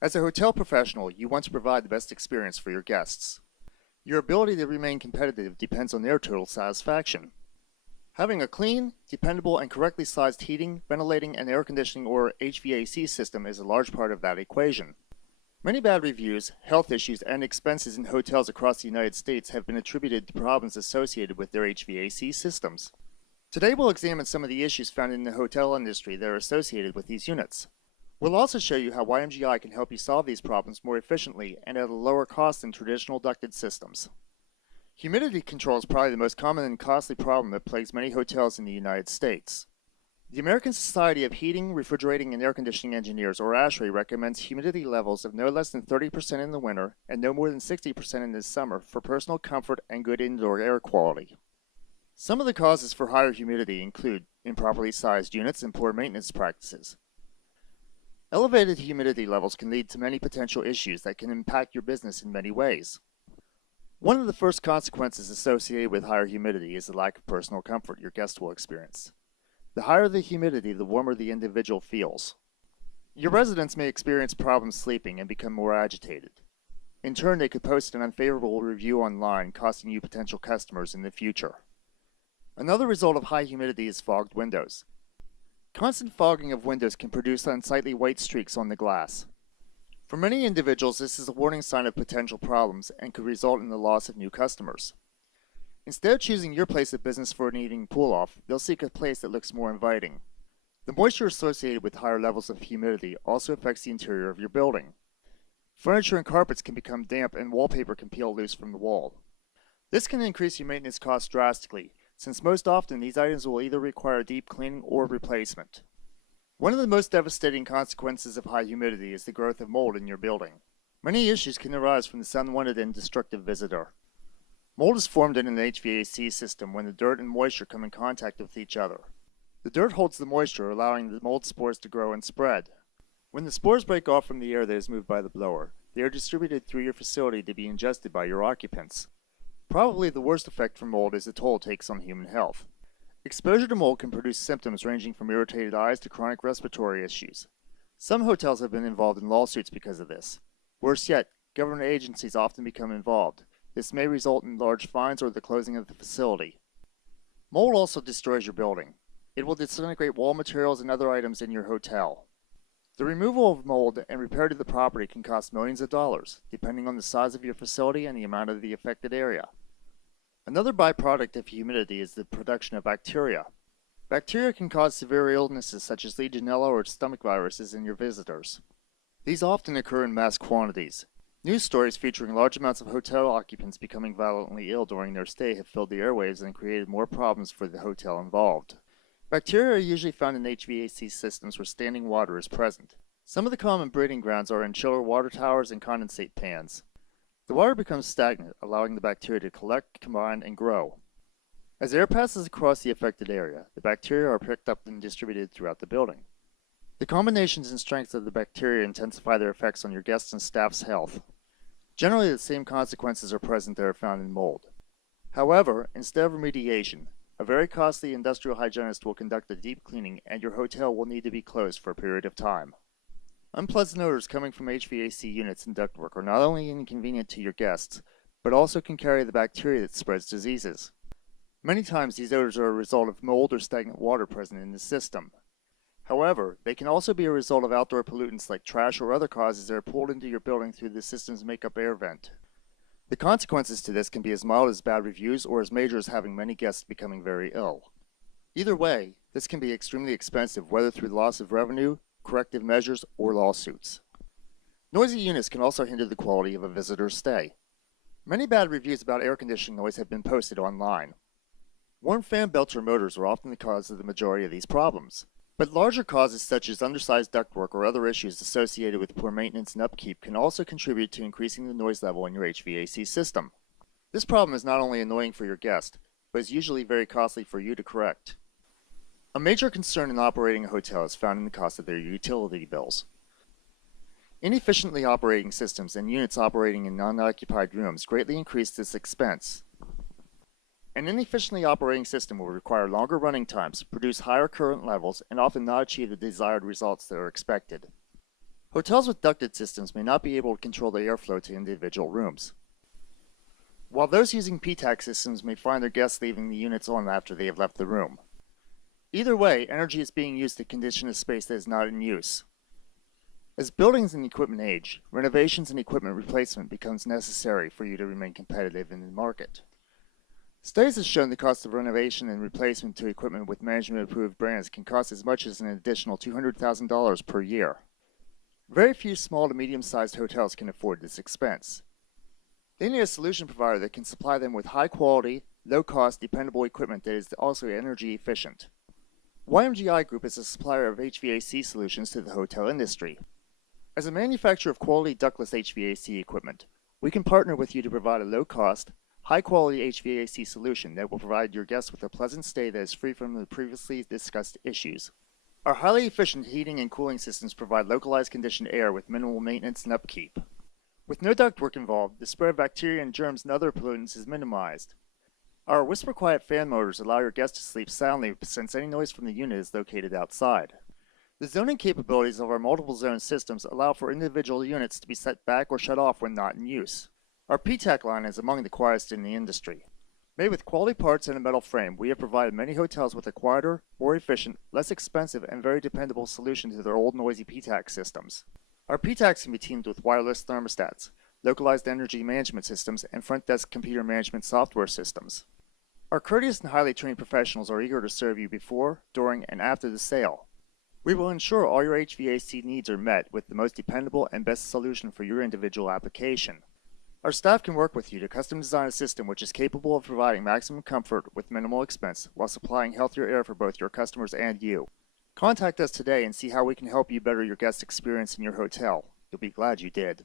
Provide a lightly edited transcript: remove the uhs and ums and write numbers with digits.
As a hotel professional, you want to provide the best experience for your guests. Your ability to remain competitive depends on their total satisfaction. Having a clean, dependable, and correctly sized heating, ventilating, and air conditioning or HVAC system is a large part of that equation. Many bad reviews, health issues, and expenses in hotels across the United States have been attributed to problems associated with their HVAC systems. Today we'll examine some of the issues found in the hotel industry that are associated with these units. We'll also show you how YMGI can help you solve these problems more efficiently and at a lower cost than traditional ducted systems. Humidity control is probably the most common and costly problem that plagues many hotels in the United States. The American Society of Heating, Refrigerating, and Air Conditioning Engineers, or ASHRAE, recommends humidity levels of no less than 30% in the winter and no more than 60% in the summer for personal comfort and good indoor air quality. Some of the causes for higher humidity include improperly sized units and poor maintenance practices. Elevated humidity levels can lead to many potential issues that can impact your business in many ways. One of the first consequences associated with higher humidity is the lack of personal comfort your guests will experience. The higher the humidity, the warmer the individual feels. Your residents may experience problems sleeping and become more agitated. In turn, they could post an unfavorable review online, costing you potential customers in the future. Another result of high humidity is fogged windows. Constant fogging of windows can produce unsightly white streaks on the glass. For many individuals, this is a warning sign of potential problems and could result in the loss of new customers. Instead of choosing your place of business for an evening pull-off, they'll seek a place that looks more inviting. The moisture associated with higher levels of humidity also affects the interior of your building. Furniture and carpets can become damp and wallpaper can peel loose from the wall. This can increase your maintenance costs drastically, since most often these items will either require deep cleaning or replacement. One of the most devastating consequences of high humidity is the growth of mold in your building. Many issues can arise from this unwanted and destructive visitor. Mold is formed in an HVAC system when the dirt and moisture come in contact with each other. The dirt holds the moisture, allowing the mold spores to grow and spread. When the spores break off from the air that is moved by the blower, they are distributed through your facility to be ingested by your occupants. Probably the worst effect from mold is the toll it takes on human health. Exposure to mold can produce symptoms ranging from irritated eyes to chronic respiratory issues. Some hotels have been involved in lawsuits because of this. Worse yet, government agencies often become involved. This may result in large fines or the closing of the facility. Mold also destroys your building. It will disintegrate wall materials and other items in your hotel. The removal of mold and repair to the property can cost millions of dollars, depending on the size of your facility and the amount of the affected area. Another byproduct of humidity is the production of bacteria. Bacteria can cause severe illnesses such as Legionella or stomach viruses in your visitors. These often occur in mass quantities. News stories featuring large amounts of hotel occupants becoming violently ill during their stay have filled the airwaves and created more problems for the hotel involved. Bacteria are usually found in HVAC systems where standing water is present. Some of the common breeding grounds are in chiller water towers and condensate pans. The water becomes stagnant, allowing the bacteria to collect, combine, and grow. As air passes across the affected area, the bacteria are picked up and distributed throughout the building. The combinations and strengths of the bacteria intensify their effects on your guests' and staff's health. Generally, the same consequences are present that are found in mold. However, instead of remediation, a very costly industrial hygienist will conduct a deep cleaning and your hotel will need to be closed for a period of time. Unpleasant odors coming from HVAC units and ductwork are not only inconvenient to your guests, but also can carry the bacteria that spreads diseases. Many times these odors are a result of mold or stagnant water present in the system. However, they can also be a result of outdoor pollutants like trash or other causes that are pulled into your building through the system's makeup air vent. The consequences to this can be as mild as bad reviews or as major as having many guests becoming very ill. Either way, this can be extremely expensive, whether through the loss of revenue, corrective measures, or lawsuits. Noisy units can also hinder the quality of a visitor's stay. Many bad reviews about air conditioning noise have been posted online. Worn fan belts or motors are often the cause of the majority of these problems. But larger causes such as undersized ductwork or other issues associated with poor maintenance and upkeep can also contribute to increasing the noise level in your HVAC system. This problem is not only annoying for your guest, but is usually very costly for you to correct. A major concern in operating a hotel is found in the cost of their utility bills. Inefficiently operating systems and units operating in non-occupied rooms greatly increase this expense. An inefficiently operating system will require longer running times, produce higher current levels, and often not achieve the desired results that are expected. Hotels with ducted systems may not be able to control the airflow to individual rooms, while those using PTAC systems may find their guests leaving the units on after they have left the room. Either way, energy is being used to condition a space that is not in use. As buildings and equipment age, renovations and equipment replacement becomes necessary for you to remain competitive in the market. Studies have shown the cost of renovation and replacement to equipment with management-approved brands can cost as much as an additional $200,000 per year. Very few small to medium-sized hotels can afford this expense. They need a solution provider that can supply them with high-quality, low-cost, dependable equipment that is also energy efficient. YMGI Group is a supplier of HVAC solutions to the hotel industry. As a manufacturer of quality ductless HVAC equipment, we can partner with you to provide a low-cost, high-quality HVAC solution that will provide your guests with a pleasant stay that is free from the previously discussed issues. Our highly efficient heating and cooling systems provide localized conditioned air with minimal maintenance and upkeep. With no ductwork involved, the spread of bacteria and germs and other pollutants is minimized. Our whisper-quiet fan motors allow your guests to sleep soundly since any noise from the unit is located outside. The zoning capabilities of our multiple zone systems allow for individual units to be set back or shut off when not in use. Our PTAC line is among the quietest in the industry. Made with quality parts and a metal frame, we have provided many hotels with a quieter, more efficient, less expensive, and very dependable solution to their old noisy PTAC systems. Our PTACs can be teamed with wireless thermostats, localized energy management systems, and front desk computer management software systems. Our courteous and highly trained professionals are eager to serve you before, during, and after the sale. We will ensure all your HVAC needs are met with the most dependable and best solution for your individual application. Our staff can work with you to custom design a system which is capable of providing maximum comfort with minimal expense while supplying healthier air for both your customers and you. Contact us today and see how we can help you better your guest experience in your hotel. You'll be glad you did.